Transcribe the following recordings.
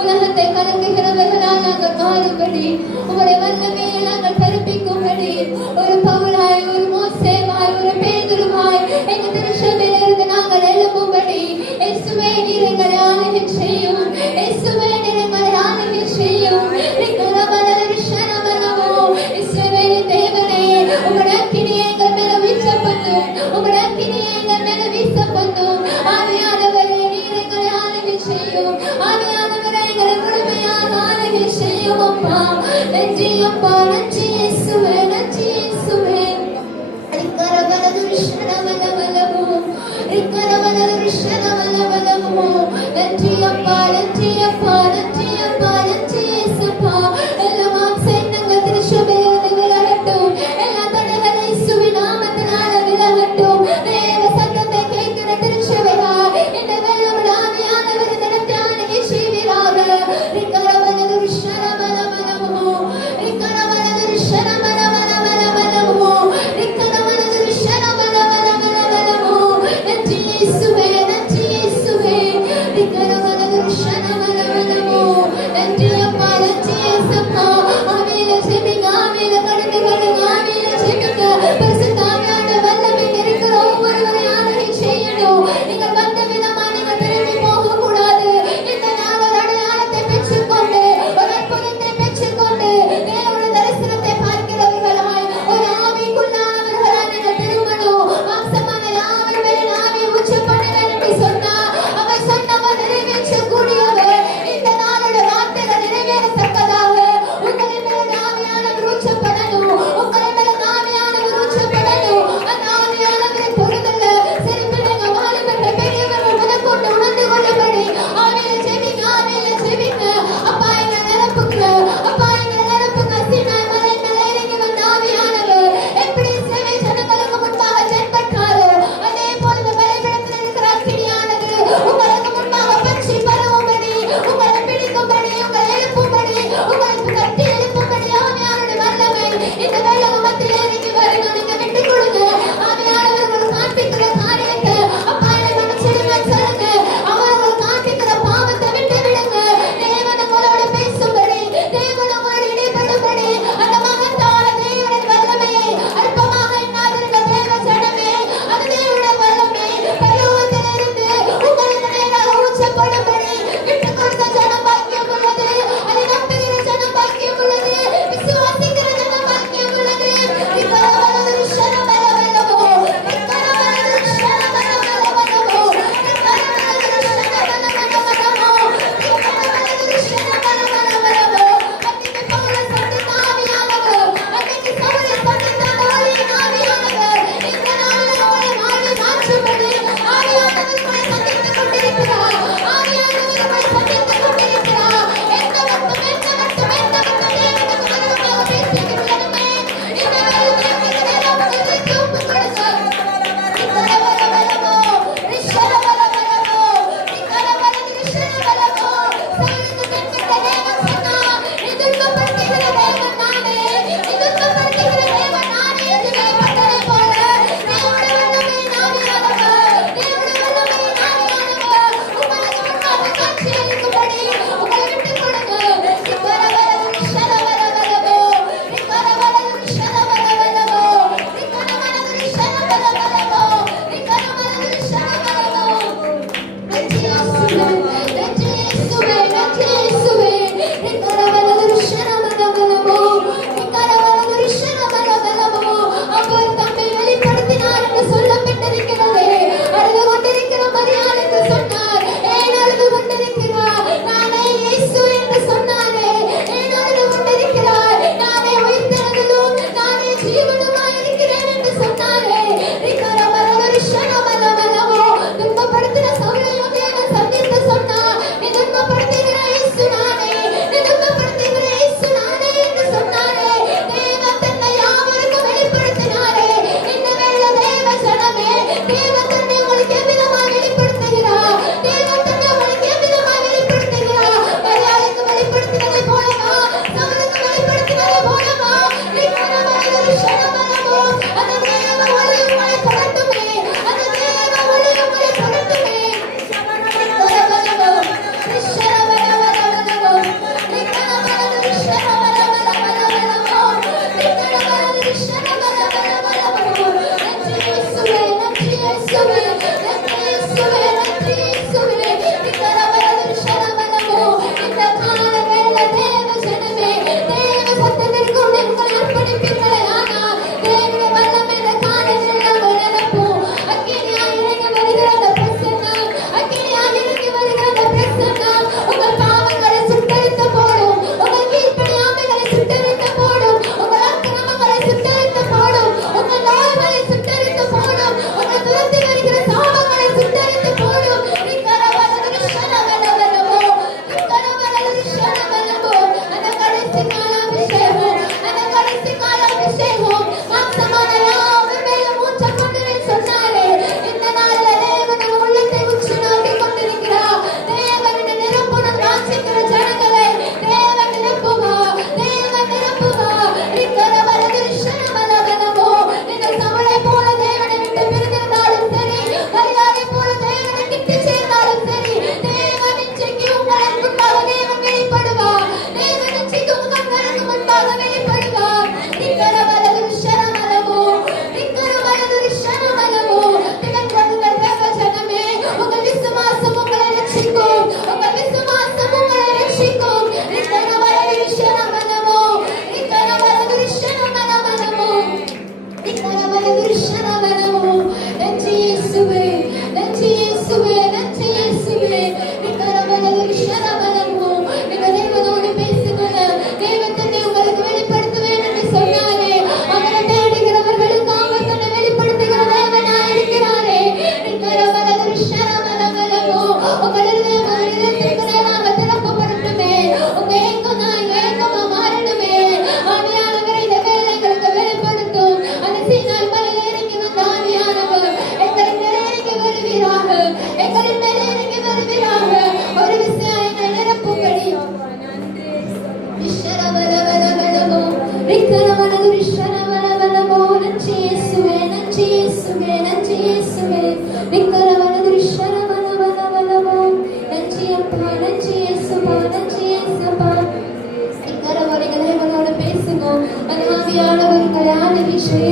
உலகத்தை கலக்குகிறவர்களால் நாங்கள் மாறும்படி உங்களுடைய வல்லமையை நாங்கள் கற்பிக்கும்படி ஒரு பவுலாய், ஒரு மோசேவாய், ஒரு பேதுருவாய் எங்கள் திருச்சபையிலிருந்து நாங்கள் எழும்பும்படி இயேசுவே நீர் எங்களை ஆளுகை செய்யும். இயேசுவே நீர் எங்களை ஆளுகை செய்யும். இஸ்ரவேலின் தேவனே, உங்களுடைய அக்கினியை எங்கள் மேல வீசப்படும். உங்களுடைய அக்கினியை எங்கள் மேல வீசப்படும். ஆவியானவரே நீர் எங்களை ஆளுகை செய்யும். ஆவியானவரே எங்களை முழுமையாக ஆளுகை செய்யும். அப்பா நன்றி, அப்பா நன்றி இயேசுவே, நன்றி இயேசுவே.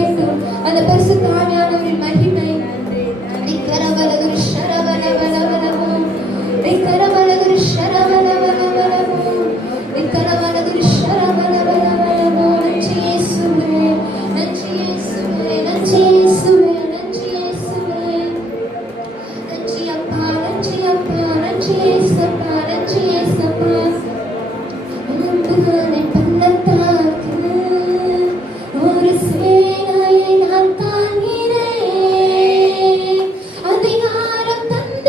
அசையட்டும் அந்த பரிசுத்த ஆவியானவரின் மகிமை. நிக்கரவலகுரு ஷரவலவலவலவோ, நிக்கரவலகுரு ஷரவலவலவலவோ, நிக்கரவலகுரு ஷரவலவலவலவோ. நன்றி இயேசுவே, நன்றி இயேசுவே, நன்றி இயேசுவே, நன்றி இயேசுவே. நன்றி அப்பா, நன்றி அப்பா, நன்றி இயேசப்பா, நன்றி இயேசப்பா. உனக்குதானே பள்ளத்தாக்கு ஒரு சேனையை நான் தாங்கினேன். அதிகாரம் தந்த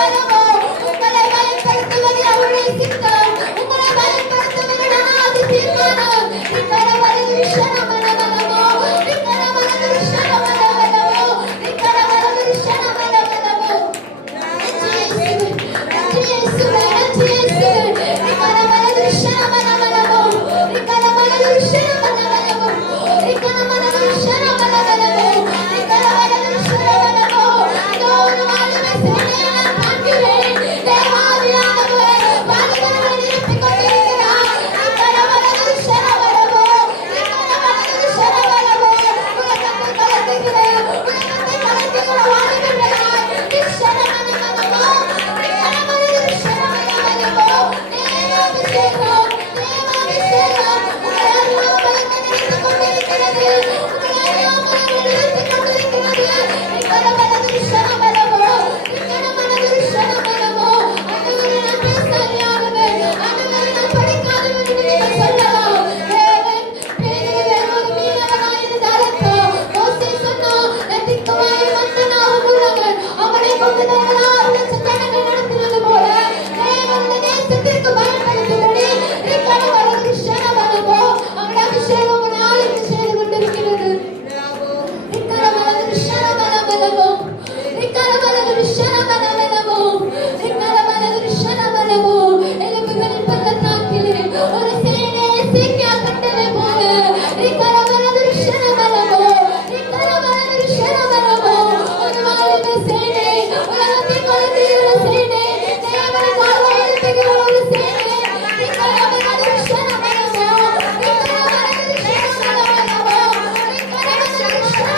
பலமோ, உங்களை பயன்படுத்துவது அவருடைய சித்தம், உங்களை பயன்படுத்துவது அது தீர்மானம். நிக்கரவலது ஷனமலமலமோ, நிக்கரவலது ஷனமலமலமோ, நிக்கரவலது ஷனமலமலமோ. நன்றி இயேசுவே, நன்றி இயேசுவே, நிக்கரவலது ஷனமலமலமோ, நிக்கரவலது ஷனமலமலமோ, நிக்கரவலது ஷனமலமலமோ, நிக்கரவலது ஷனமலமோ. இதோ ஒரு வாலிப சேனையை நான் பார்க்கிறேன். தேவாவியானவர் வாலிபர்களை நிரப்பிக் கொண்டிருக்கிறார். நிக்கரவலது ஷனமலமோ, நிக்கரவலது ஷனமலமோ. உலகத்தை கலக்குகிற வாலிபர்களாய் நிஷனமலமலமோ, நிக்கரவலது ஷனமலமலமோ. தேவாபிஷேகம், தேவாபிஷேகம் உங்களை அறியாமல் நிரப்பிக் கொண்டிருக்கிறது. உங்களை அறியாமல் நிரப்பிக் கொண்டிருக்கிறது. நிக்கரவலது ஷனமலமோ, நிக்கரவலது ஷனமலமோ. ஆண்டவரே, நான் பேச அறியாதவன், ஆண்டவரே, நான் படிக்காதவன் என்று நீங்கள் சொல்லலாம். தேவன் பேதுருவை ஒரு மீனவனாய் இருந்தாரப்போ, மோசே சொன்னான், நதிக்குவாய் மன்னனாகும் உள்ளவன், அவனை கொண்டு தேவனால் லட்சக்கணக்கில் நடத்தினது போல தேவன் இந்த தேசத்திற்கு பயன்படுத்தும்படி நிக்கரவலது ஷனமலமோ. அவருடைய அபிஷேகம் உங்களை ஆளுகை செய்து கொண்டிருக்கிறது. நிக்கரவலது ஷனமலமலமோ, நிக்கரவலது ஷனமலமலமோ, நிக்கரவலது ஷனமலமோ. எலும்புகளின் பள்ளத்தாக்கிலே ஒரு சேனையை சீக்கியா கண்டதை போல நிக்கரவலது ஷனமலமோ, நிக்கரவலது ஷனமலமோ. ஒரு வாலிப சேனை, உலகத்தை கொளுத்துகிற சேனை, தேவனுக்காக எழுப்புகிற ஒரு சேனை. நிக்கரவலது ஷனமலமோ, நிக்கரவலது ஷனமலமோ, நிக்கரவலது ஷனமலமோ.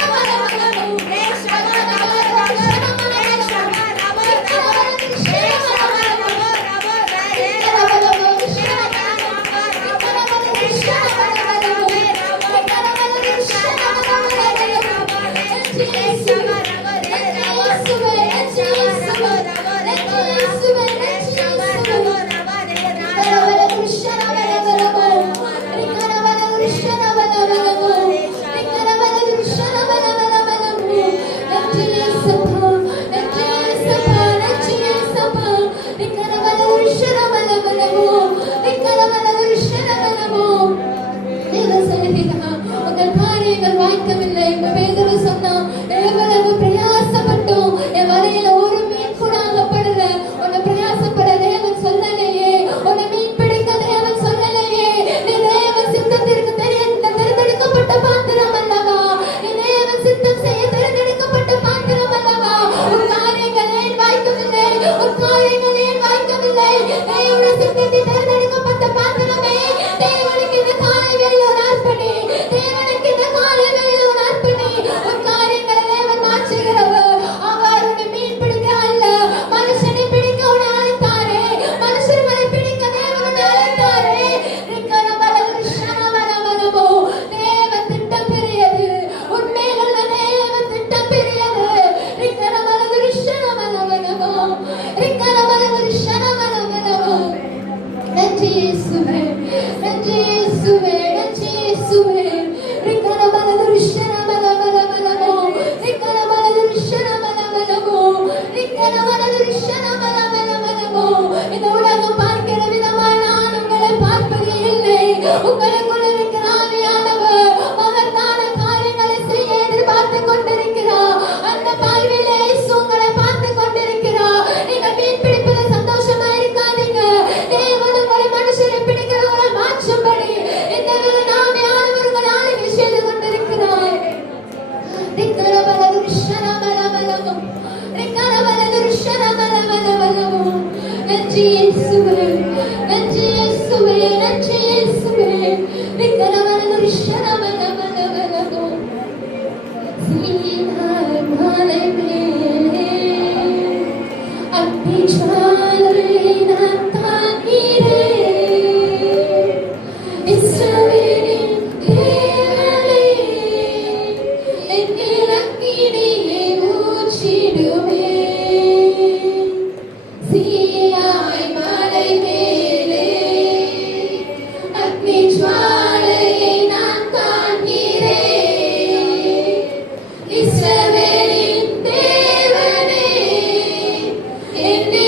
உங்கள் காரியங்கள் வாய்க்கவில்லை. பேதுரு சொன்னான், எவ்வளவு பிரயாசப்பட்டோம், என் வலையில ஒரு மீன் கூட அகப்படல. உன்னை பிரயாசப்பட தேவன் சொல்லலையே, உன்னை மீன் பிடிக்க தேவன் சொல்லலையே. நீ தேவன் சித்தத்திற்கு தேர்ந்தெடுக்கப்பட்ட பாத்திரம் அல்லவா? நீ தேவன் சித்தம் செய்ய தேர்ந்தெடுக்கப்பட்ட பாத்திரம் அல்லவா? உன் காரியங்கள் ஏன் வாய்க்கவில்லை? உன் காரியங்கள் ஏன் வாய்க்கவில்லை? தேவனுடைய சித்தத்தை தேர்ந்தெடுக்கப்பட்ட பாத்திரமே, தேவனுக்கு இந்த காலை வேளையில் ஒரு அர்ப்பணி, தேவனுக்கு இந்த காலை வேளையில் ஒரு அர்ப்பணி. உன் காரியங்களை தேவன் மாற்றுகிறவர். அவர் உன்னை மீன் பிடிக்க அல்ல, மனுஷனை பிடிக்க உன்னை அழைத்தாரே, மனுஷர்களை பிடிக்க தேவன் உன்னை அழைத்தாரே. நிக்கரவலது ஷனமலமலமோ. தேவன் திட்டம் பெரியது, உன் மேலுள்ள தேவன் திட்டம் பெரியது. நிக்கரவலது ஷனமலமலமோ, நிக்கரவலது ஷனமலமலமோ. நன்றி இயேசுவே, நன்றி இயேசுவே, நன்றி இயேசுவே. நிக்கரவலது ஷனமலமலமோ, நிக்கரவலது ஷனமலமலமோ, நிக்கரவலது ஷனமலமலமோ. இந்த உலகம் பார்க்கிற விதமாய் நான் உங்களை பார்ப்பது இல்லை. உங்களுக்குள் இருக்கிற ஆவியானவர் மகத்தான காரியங்களை செய்ய எதிர்பார்த்துக் கொண்டிருக்கிறார். அந்த பார்வையிலே இயேசு உங்களை பார்த்துக் கொண்டிருக்கிறார். நீங்கள் மீன் பிடிப்பதில் சந்தோஷமா இருக்காதீங்க. தேவன் உங்களை மனுஷரை பிடிக்கிறவரை மாற்றும்படி இந்த ஆவியானவர் உங்களை ஆளுகை செய்து கொண்டிருக்கிறார். நிக்கரவலது ஷனமலமலமோ, நிக்கரவலது ஷனமலமலமோ. நன்றி இயேசுவே, நன்றி இயேசுவே, நன்றி இயேசுவே. நிக்கரவலது ஷனமலமலமோ. சீனாய் மலை மேலே அக்னி ஜுவாலையை நான் காண்கிறேன். இஸ்ரவேலின் தேவனே, என்னில் அக்கினியை ஊற்றிடுமே. சீனாய் மலை மேலே அக்னி ஜுவாலையை நான் காண்கிறேன். இஸ்ரவேலின் தேவனே, என்னில்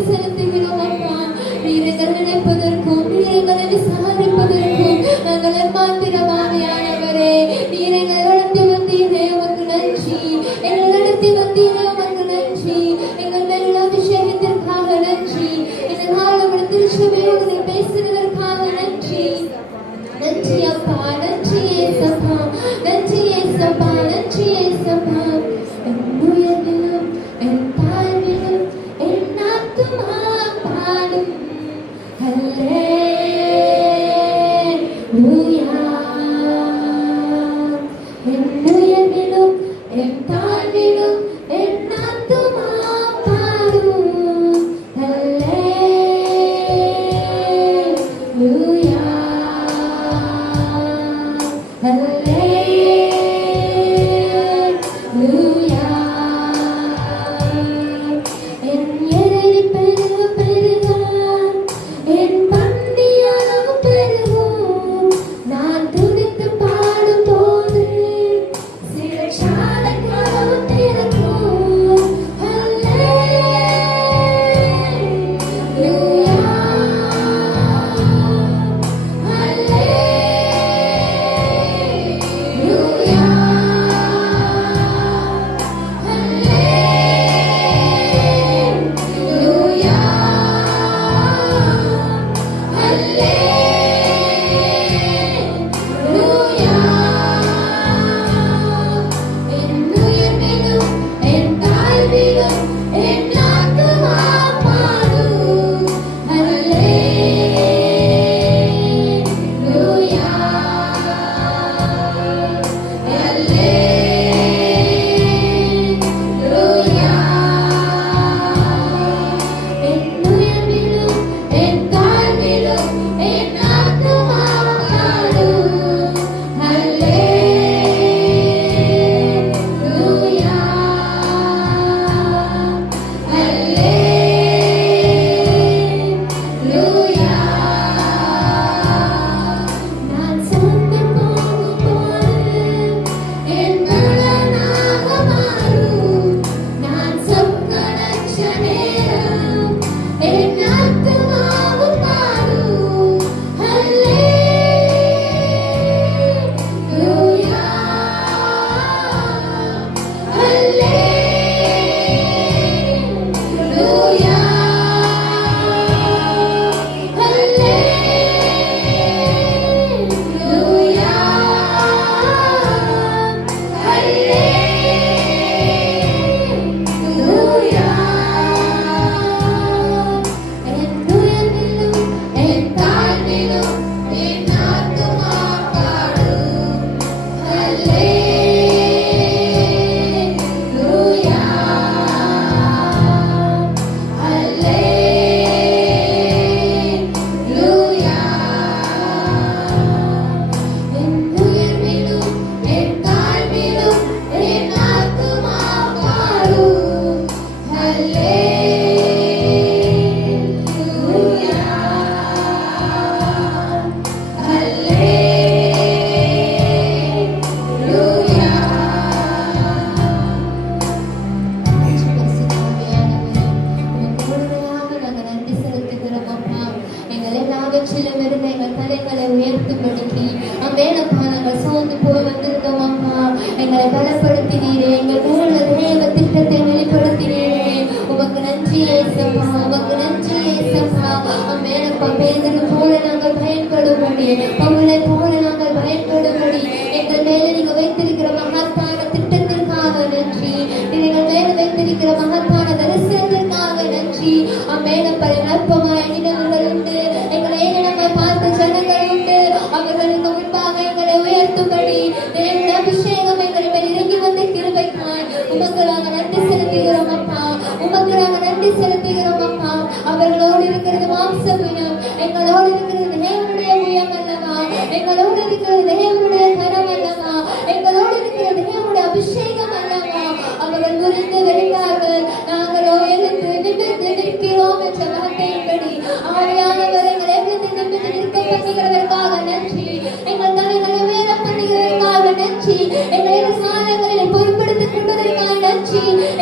நன்றி செலுத்துகிறோம் அப்பா. நீர் எங்களை நினைப்பதற்கும் நீர் எங்களை விசாரிப்பதற்கும் நாங்கள் மாத்திரமானவரே. நீர் எங்களை நடத்தி வந்தீரே உமக்கு நன்றி. எங்களை நடத்தி வந்தீரே உமக்கு நன்றி. எங்கள் மேல் அபிஷேகத்திற்காக நன்றி. எங்கள் நாளும் திருச்சபையோடு பேசுவதற்காக நன்றி. நன்றி அப்பா, நன்றி ஏசப்பா, நன்றி ஏசப்பா, நன்றி ஏசப்பா. என் உயர்விலும் என் தாழ்விலும் என் ஆத்துமா பாடும் ஹல்லேலூயா. என் உயர்விலும் என் தாழ்விலும் என் ஆத்துமா பாடும் ஹல்லேலூயா.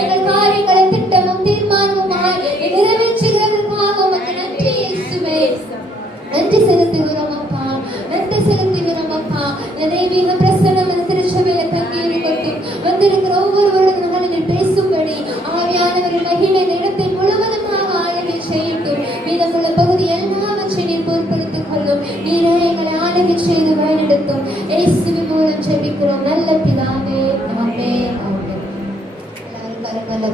எங்கள் காரியங்களை திட்டமும் தீர்மானமுமாய் நிறைவேற்றுகிற வந்திருக்கிற ஒவ்வொருவரும் நாளில் பேசும்படி ஆவியானவரின் மகிமை இடத்தை முழுவதுமாக ஆளுகை செய்யட்டும். மீதமுள்ள பகுதி எல்லாவற்றையும் நீர் பொறுப்படுத்திக் கொள்ளும். நீரே எங்களை ஆளுகை செய்து வழிநடத்தும். இயேசுவின் மூலம் ஜெபிக்கிறோம் நல்ல பிதாவே. ஆமென். எல்லாரும் கரங்களை